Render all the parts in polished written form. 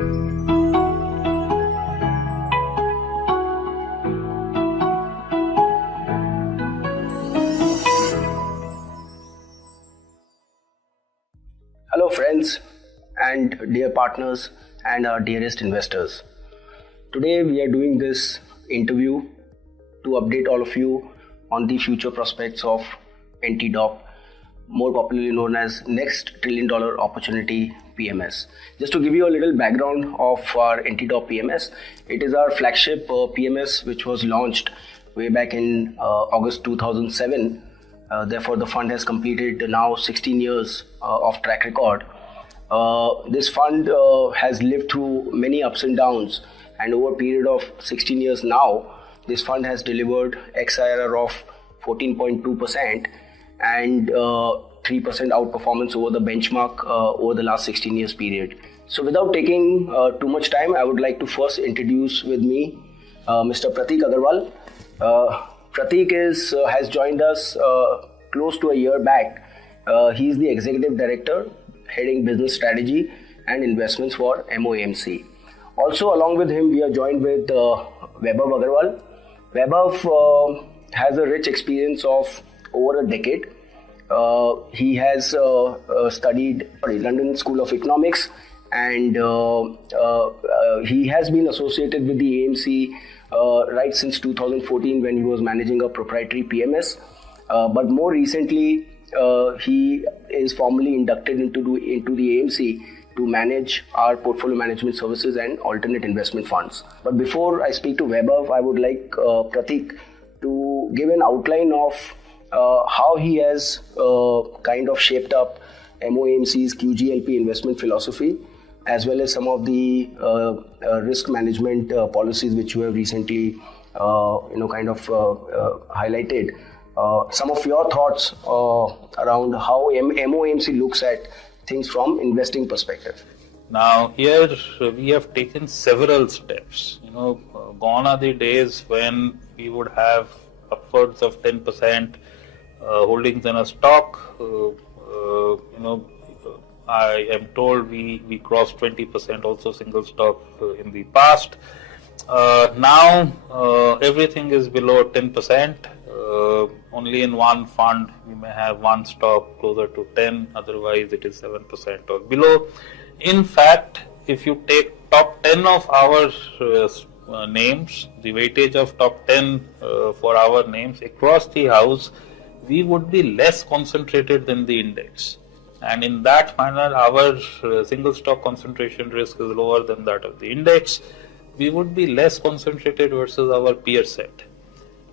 Hello friends and dear partners and our dearest investors. Today we are doing this interview to update all of you on the future prospects of NTDOP, more popularly known as Next Trillion Dollar Opportunity PMS. Just to give you a little background of our NTDOP PMS, it is our flagship PMS which was launched way back in August 2007. Therefore, the fund has completed now 16 years of track record. This fund has lived through many ups and downs, and over a period of 16 years now, this fund has delivered XIRR of 14.2% and 3% outperformance over the benchmark over the last 16 years period. So without taking too much time, I would like to first introduce with me Mr. Prateek Agrawal. Prateek has joined us close to a year back. He is the Executive Director heading Business Strategy and Investments for MOAMC. Also along with him, we are joined with Vaibhav Agrawal. Vaibhav has a rich experience of over a decade. He has studied London School of Economics, and he has been associated with the AMC right since 2014 when he was managing a proprietary PMS. But more recently, he is formally inducted into the AMC to manage our portfolio management services and alternate investment funds. But before I speak to Vaibhav, I would like Prateek to give an outline of how he has kind of shaped up MOAMC's QGLP investment philosophy, as well as some of the risk management policies which you have recently highlighted. Some of your thoughts around how MOAMC looks at things from investing perspective. Now here we have taken several steps. Gone are the days when we would have upwards of 10% holdings in a stock. I am told we crossed 20% also single stock in the past. Now everything is below 10%. Only in one fund we may have one stock closer to 10, otherwise it is 7% or below. In fact, if you take top 10 of our names, the weightage of top 10 for our names across the house, we would be less concentrated than the index. And in that manner, our single stock concentration risk is lower than that of the index. We would be less concentrated versus our peer set.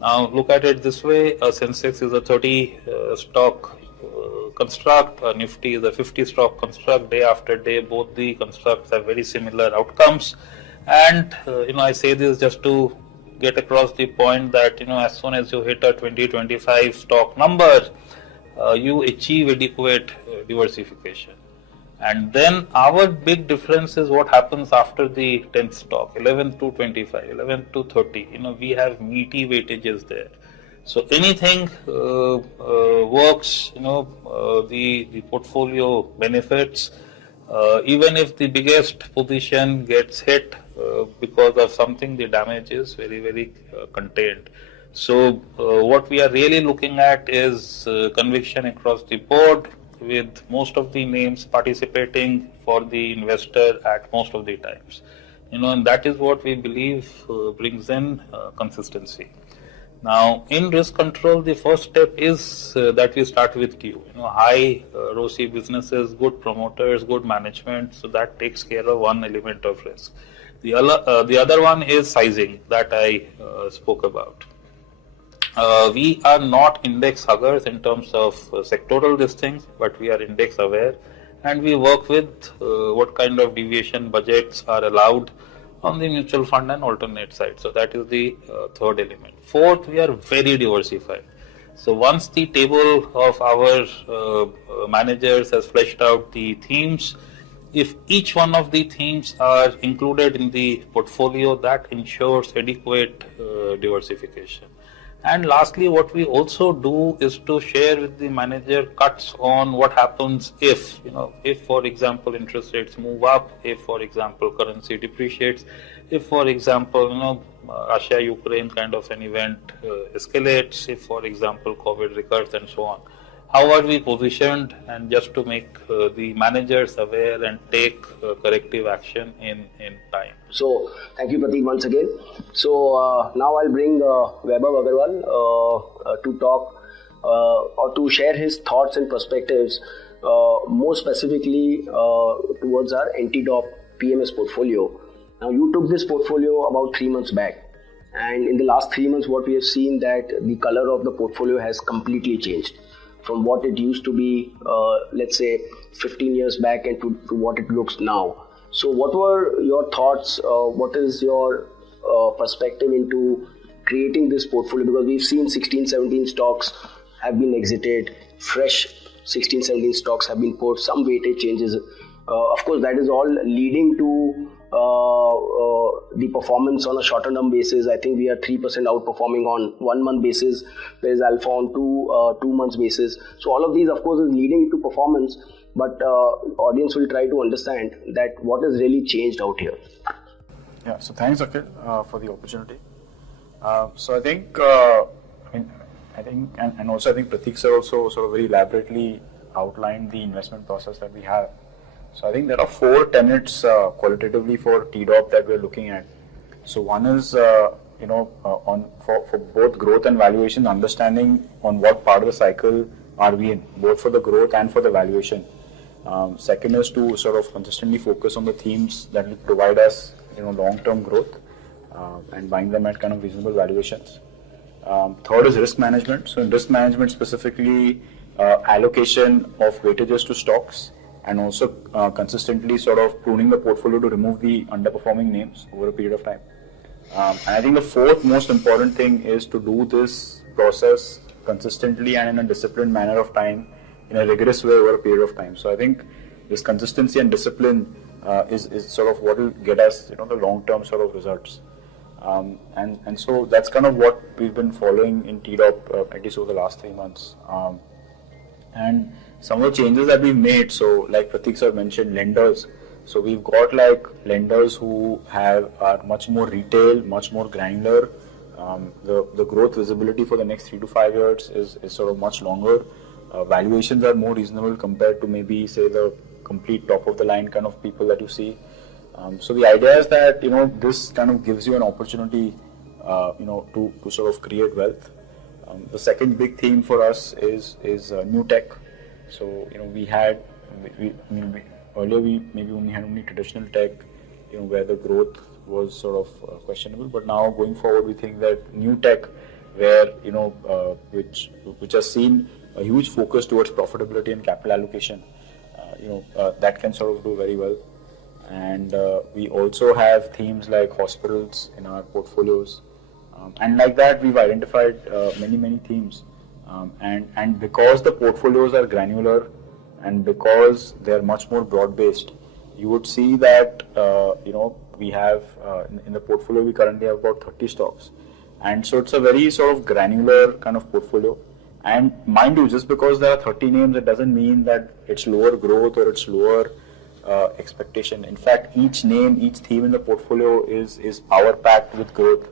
Now look at it this way, a Sensex is a 30 stock construct, a Nifty is a 50 stock construct. Day after day, both the constructs have very similar outcomes. And I say this just to get across the point that as soon as you hit a 20-25 stock number, you achieve adequate diversification. And then our big difference is what happens after the 10th stock, 11 to 25, 11 to 30. We have meaty weightages there. So anything works, the portfolio benefits. Even if the biggest position gets hit because of something, the damage is very, very contained. So what we are really looking at is conviction across the board, with most of the names participating for the investor at most of the times. And that is what we believe brings in consistency. Now, in risk control, the first step is that we start with Q. High ROCE businesses, good promoters, good management, so that takes care of one element of risk. The other one is sizing that I spoke about. We are not index huggers in terms of sectoral listings, but we are index aware, and we work with what kind of deviation budgets are allowed on the mutual fund and alternate side. So that is the third element. Fourth, we are very diversified. So once the table of our managers has fleshed out the themes, if each one of the themes are included in the portfolio, that ensures adequate diversification. And lastly, what we also do is to share with the manager cuts on what happens if for example interest rates move up, if for example currency depreciates, if for example Russia-Ukraine kind of an event escalates, if for example COVID recurs and so on. How are we positioned, and just to make the managers aware and take corrective action in time. So, thank you Prateek once again. So, now I'll bring Vaibhav Agrawal to talk or to share his thoughts and perspectives more specifically towards our NTDOP PMS portfolio. Now, you took this portfolio about 3 months back, and in the last 3 months what we have seen that the color of the portfolio has completely changed from what it used to be, let's say 15 years back, and to what it looks now. So what were your thoughts? What is your perspective into creating this portfolio? Because we've seen 16-17 stocks have been exited, fresh 16-17 stocks have been put, some weightage changes. Of course, that is all leading to the performance on a shorter term basis. I think we are 3% outperforming on 1 month basis. There is alpha on 2 months basis. So all of these, of course, is leading to performance. But audience will try to understand that what has really changed out here. Yeah. So thanks, Akhil, for the opportunity. So I think, and also I think Prateek sir also sort of very elaborately outlined the investment process that we have. So I think there are 4 tenets qualitatively for TDOP that we're looking at. So one is, for both growth and valuation, understanding on what part of the cycle are we in, both for the growth and for the valuation. Second is to sort of consistently focus on the themes that will provide us, long-term growth and buying them at kind of reasonable valuations. Third is risk management. So in risk management specifically, allocation of weightages to stocks, and also consistently sort of pruning the portfolio to remove the underperforming names over a period of time. And I think the fourth most important thing is to do this process consistently and in a disciplined manner of time, in a rigorous way over a period of time. So I think this consistency and discipline is sort of what will get us, the long-term sort of results. And so that's kind of what we've been following in TDOP at least over the last 3 months. And some of the changes that we've made, so like Prateek sir mentioned, lenders. So we've got like lenders who are much more retail, much more granular. The growth visibility for the next 3 to 5 years is sort of much longer. Valuations are more reasonable compared to maybe say the complete top of the line kind of people that you see. So the idea is that this kind of gives you an opportunity to sort of create wealth. The second big theme for us is new tech. So earlier we maybe only had traditional tech, where the growth was sort of questionable. But now going forward, we think that new tech, where which has seen a huge focus towards profitability and capital allocation, that can sort of do very well. And we also have themes like hospitals in our portfolios, and like that we've identified many themes. And because the portfolios are granular and because they're much more broad-based, you would see that we have in the portfolio we currently have about 30 stocks, and so it's a very sort of granular kind of portfolio. And mind you, just because there are 30 names, it doesn't mean that it's lower growth or it's lower expectation. In fact, each name, each theme in the portfolio is power-packed with growth.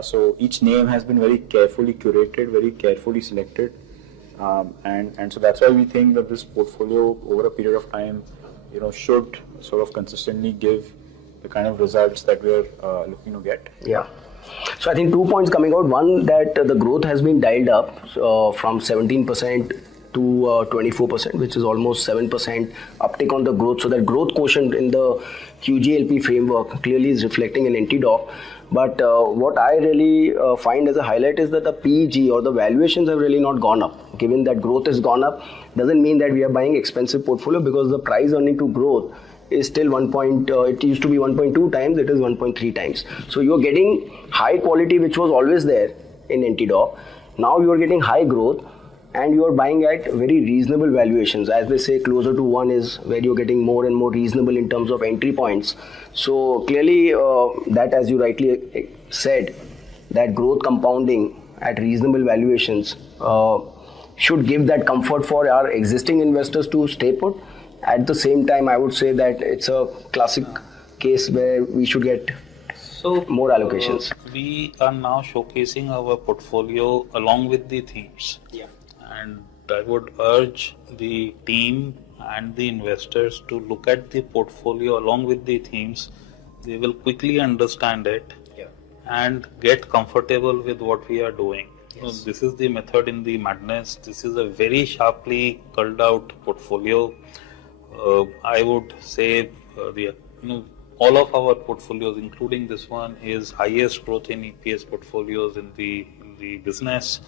So each name has been very carefully curated, very carefully selected, and so that's why we think that this portfolio over a period of time, should sort of consistently give the kind of results that we're looking to get. Yeah. So I think 2 points coming out. One, that the growth has been dialed up from 17% to 24%, which is almost 7% uptick on the growth. So that growth quotient in the QGLP framework clearly is reflecting in NTDOP. But what I really find as a highlight is that the PEG or the valuations have really not gone up. Given that growth has gone up, doesn't mean that we are buying expensive portfolio, because the price earning to growth is still it used to be 1.2 times, it is 1.3 times. So you're getting high quality, which was always there in NTDOP. Now you're getting high growth and you're buying at very reasonable valuations. As they say, closer to 1 is where you're getting more and more reasonable in terms of entry points. So clearly that, as you rightly said, that growth compounding at reasonable valuations should give that comfort for our existing investors to stay put. At the same time, I would say that it's a classic case where we should get more allocations. We are now showcasing our portfolio along with the themes. Yeah. And I would urge the team and the investors to look at the portfolio along with the themes. They will quickly understand it and get comfortable with what we are doing. Yes. This is the method in the madness. This is a very sharply culled out portfolio. I would say all of our portfolios, including this one, is highest growth in EPS portfolios in the business.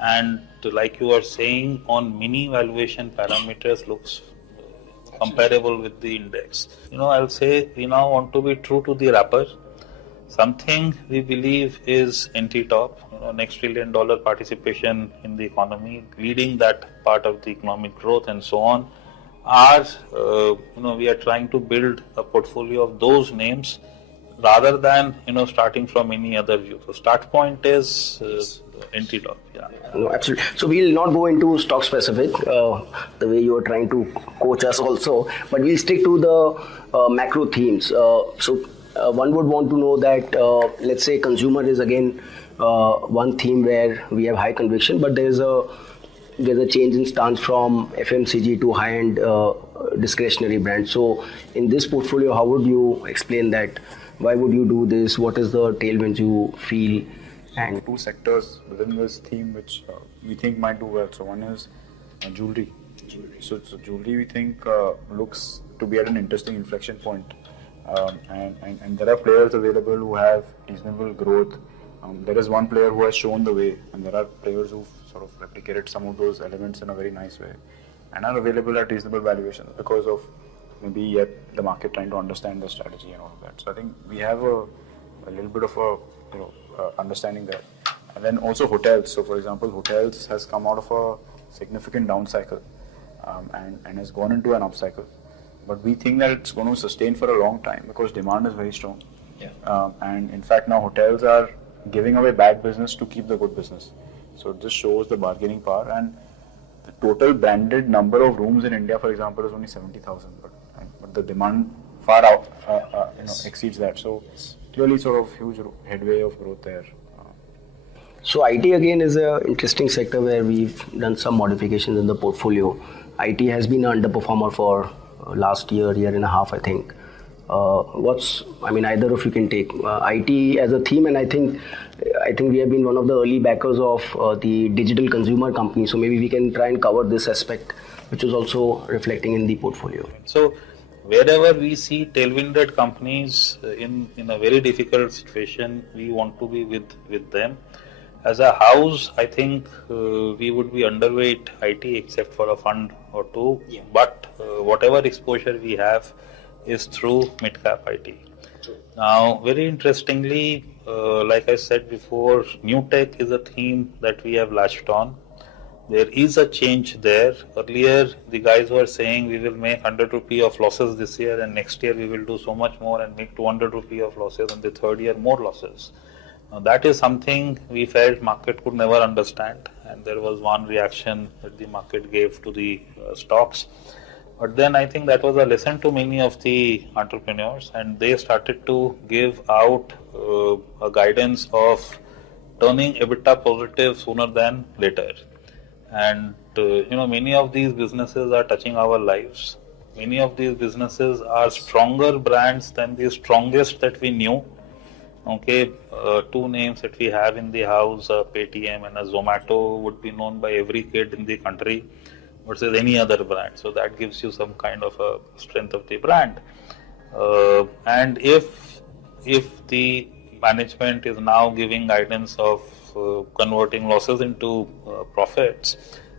And like you are saying, on mini valuation parameters looks comparable with the index. I'll say we now want to be true to the wrapper. Something we believe is NTDOP, next $1 trillion participation in the economy, leading that part of the economic growth and so on. We are trying to build a portfolio of those names rather than, starting from any other view. So start point is NTDOP. Yeah. No, absolutely. So we'll not go into stock specific, the way you are trying to coach us also, but we'll stick to the macro themes. One would want to know that, let's say consumer is again one theme where we have high conviction, but there's a change in stance from FMCG to high-end discretionary brands. So in this portfolio, how would you explain that? Why would you do this? What is the tailwinds you feel? And two sectors within this theme which we think might do well. So one is jewelry. So jewelry we think looks to be at an interesting inflection point. And there are players available who have reasonable growth. There is one player who has shown the way, and there are players who've sort of replicated some of those elements in a very nice way and are available at reasonable valuations because of maybe yet the market trying to understand the strategy and all of that. So I think we have a little bit of a understanding there. And then also hotels. So for example, hotels has come out of a significant down cycle and has gone into an up cycle. But we think that it's going to sustain for a long time because demand is very strong. Yeah. And in fact, now hotels are giving away bad business to keep the good business. So this shows the bargaining power. And the total branded number of rooms in India, for example, is only 70,000. But the demand far out exceeds that. So clearly sort of huge headway of growth there. So IT again is an interesting sector where we've done some modifications in the portfolio. IT has been an underperformer for last year and a half, I think. Either of you can take IT as a theme, and I think we have been one of the early backers of the digital consumer company. So maybe we can try and cover this aspect, which is also reflecting in the portfolio. So wherever we see tailwinded companies in a very difficult situation, we want to be with them. As a house, I think we would be underweight IT except for a fund or two. Yeah. But whatever exposure we have is through mid-cap IT. True. Now, very interestingly, like I said before, new tech is a theme that we have latched on. There is a change there. Earlier, the guys were saying we will make 100 rupee of losses this year, and next year we will do so much more and make 200 rupee of losses, and the third year more losses. Now, that is something we felt market could never understand, and there was one reaction that the market gave to the stocks. But then I think that was a lesson to many of the entrepreneurs, and they started to give out a guidance of turning EBITDA positive sooner than later. And many of these businesses are touching our lives. Many of these businesses are stronger brands than the strongest that we knew. Okay, two names that we have in the house, Paytm and a Zomato, would be known by every kid in the country versus any other brand. So that gives you some kind of a strength of the brand. And if the management is now giving guidance of converting losses into profits,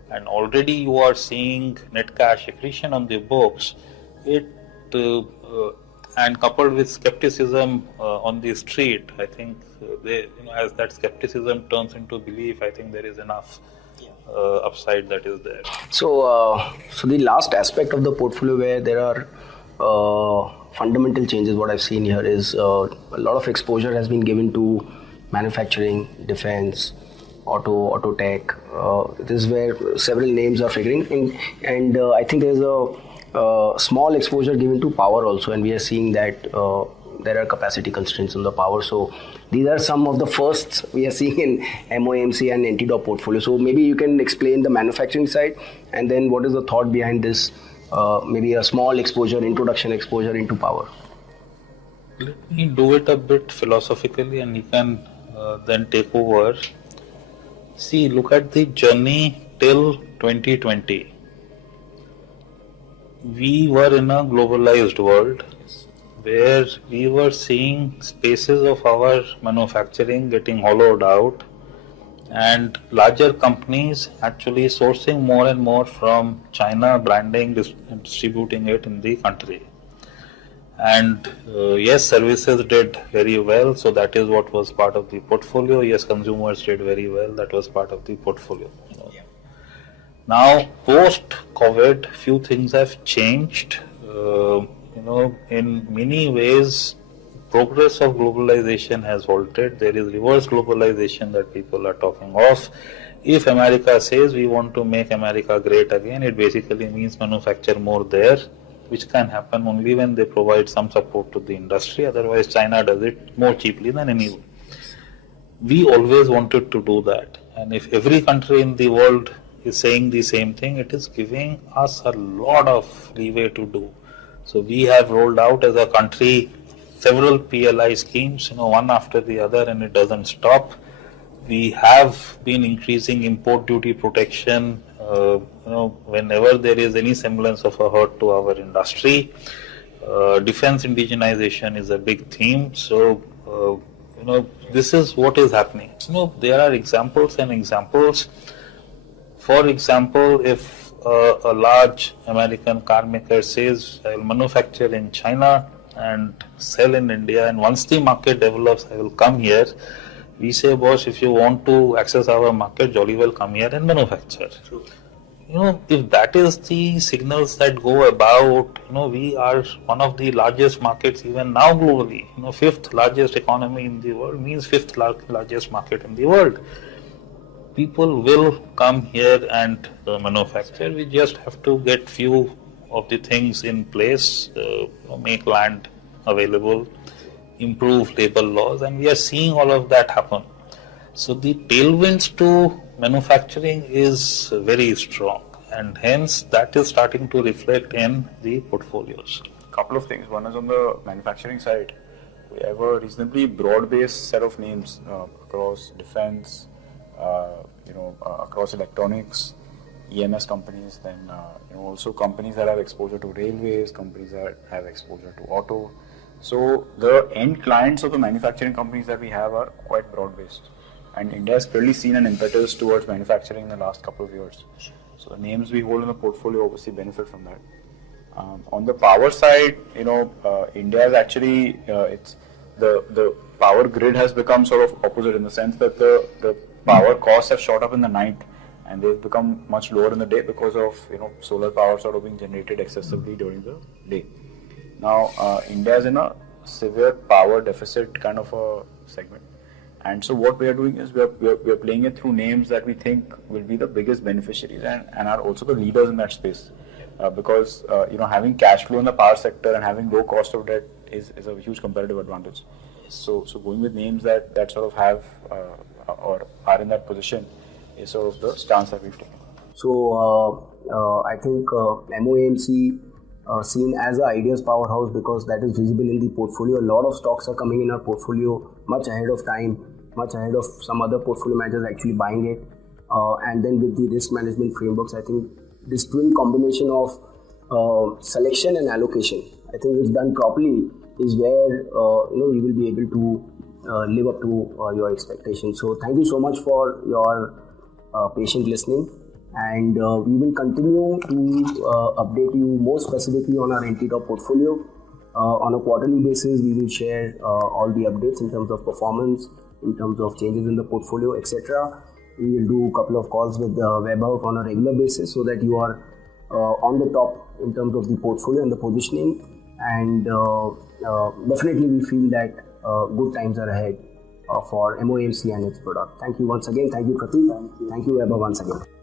and already you are seeing net cash accretion on the books, and coupled with skepticism on the street, I think as that skepticism turns into belief, I think there is enough upside that is there. So the last aspect of the portfolio where there are fundamental changes, what I've seen here is a lot of exposure has been given to manufacturing, defense, auto tech. This is where several names are figuring, and I think there's a small exposure given to power also, and we are seeing that there are capacity constraints on the power. So these are some of the firsts we are seeing in MOMC and NTDOP portfolio. So maybe you can explain the manufacturing side, and then what is the thought behind this, maybe a small introduction exposure into power. Let me do it a bit philosophically, and you can then take over. See, look at the journey till 2020. We were in a globalized world where we were seeing spaces of our manufacturing getting hollowed out, and larger companies actually sourcing more and more from China, branding and distributing it in the country. And yes, services did very well, so that is what was part of the portfolio. Yes, consumers did very well, that was part of the portfolio. Now, post-COVID, few things have changed. In many ways, progress of globalization has halted. There is reverse globalization that people are talking of. If America says we want to make America great again, it basically means manufacture more there, which can happen only when they provide some support to the industry. Otherwise, China does it more cheaply than anyone. We always wanted to do that. And if every country in the world is saying the same thing, it is giving us a lot of leeway to do. So we have rolled out as a country several PLI schemes, one after the other, and it doesn't stop. We have been increasing import duty protection, whenever there is any semblance of a hurt to our industry. Defense indigenization is a big theme. So, this is what is happening. There are examples and examples. For example, if a large American car maker says, I will manufacture in China and sell in India, and once the market develops, I will come here. We say, boss, if you want to access our market, jolly well come here and manufacture. True. If that is the signals that go about, we are one of the largest markets even now globally. Fifth largest economy in the world means fifth largest market in the world. People will come here and manufacture. We just have to get few of the things in place, make land available, improve labor laws, and we are seeing all of that happen. So the tailwinds to manufacturing is very strong, and hence that is starting to reflect in the portfolios. Couple of things. One is on the manufacturing side. We have a reasonably broad-based set of names across defense, across electronics, EMS companies, then also companies that have exposure to railways, companies that have exposure to auto. So the end clients of the manufacturing companies that we have are quite broad-based, and India has clearly seen an impetus towards manufacturing in the last couple of years. So the names we hold in the portfolio obviously benefit from that. On the power side, India is actually it's the power grid has become sort of opposite in the sense that the power costs have shot up in the night, and they've become much lower in the day because of solar power sort of being generated excessively during the day. Now India is in a severe power deficit kind of a segment, and so what we are doing is we are playing it through names that we think will be the biggest beneficiaries and are also the leaders in that space, because having cash flow in the power sector and having low cost of debt is a huge competitive advantage. So going with names that sort of have or are in that position is sort of the stance that we've taken. So I think MOMC seen as an ideas powerhouse because that is visible in the portfolio. A lot of stocks are coming in our portfolio much ahead of time, much ahead of some other portfolio managers actually buying it. And then with the risk management frameworks, I think this twin combination of selection and allocation, I think if done properly, is where you will be able to live up to your expectations. So thank you so much for your patient listening, and we will continue to update you more specifically on our NTDOP portfolio. On a quarterly basis, we will share all the updates in terms of performance, in terms of changes in the portfolio, etc. We will do a couple of calls with Vaibhav on a regular basis so that you are on the top in terms of the portfolio and the positioning, and definitely we feel that good times are ahead for MOMC and its product. Thank you once again. Thank you, Prateek. Thank you, Vaibhav, once again.